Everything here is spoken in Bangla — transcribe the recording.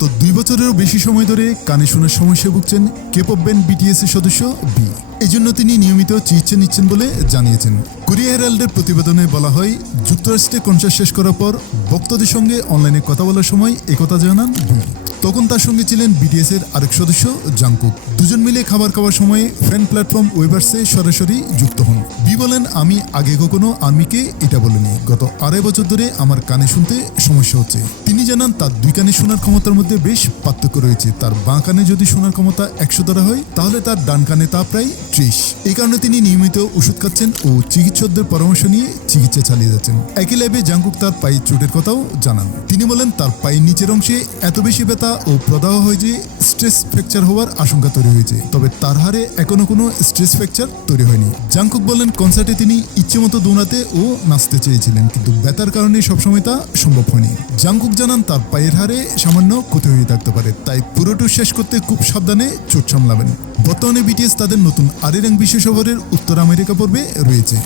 গত 2 বছরেরও বেশি সময় ধরে কানে শোনার সমস্যায় ভুগছেন কে-পপ ব্যান্ড বিটিএস এর সদস্য বি। এজন্য তিনি নিয়মিত চিকিৎসা নিচ্ছেন বলে জানিয়েছেন। কোরিয়া হেরাল্ডের প্রতিবেদনে বলা হয়, যুক্তরাষ্ট্রে কনসার্ট শেষ করার পর ভক্তদের সঙ্গে অনলাইনে কথা বলার সময় একথা জানান বি। তখন তার সঙ্গে ছিলেন বিটিএস এর আরেক সদস্য জাংকুক। দুজন মিলে খাবার খাওয়ার সময় ফ্যান প্ল্যাটফর্ম ওয়েভার্সে সরাসরি যুক্ত হন। বি বলেন, আমি আগে কখনো আর্মিকে এটা বলিনি। গত 2.5 বছর ধরে আমার কানে শুনতে সমস্যা হচ্ছে। তিনি জানান, তার 2 কানে শোনার ক্ষমতার মধ্যে বেশ পার্থক্য রয়েছে। তার বাঁ কানে যদি শোনার ক্ষমতা 100 ধরা হয়, তাহলে তার ডান কানে তা প্রায় 30। এই কারণে তিনি নিয়মিত ওষুধ খাচ্ছেন ও চিকিৎসকদের পরামর্শ নিয়ে চিকিৎসা চালিয়ে যাচ্ছেন। একই ল্যাবে জাংকুক তার পায়ের চোটের কথাও জানান। তিনি বলেন, তার পায়ের নিচের অংশে এত বেশি ব্যথা ও প্রদাহ হয় যে স্ট্রেস ফ্র্যাকচার হওয়ার আশঙ্কা তৈরি হয়েছে। তবে তার হারে এখনো কোনো স্ট্রেস ফ্র্যাকচার তৈরি হয়নি। জাংকুক বলেন, কনসার্টে তিনি ইচ্ছেমতো দৌড়াতে ও নাচতে চেয়েছিলেন, কিন্তু ব্যথার কারণে সবসময় তা সম্ভব হয়নি। জাংকুক জানান, তার পায়ের হারে সামান্য ক্ষতি হয়ে থাকতে পারে, তাই পুরো ট্যুর শেষ করতে খুব সাবধানে চোট সামলাবেন। বর্তমানে বিটিএস তাদের নতুন আরেক বিশেষ ওভারের উত্তর আমেরিকা পর্বে রয়েছে।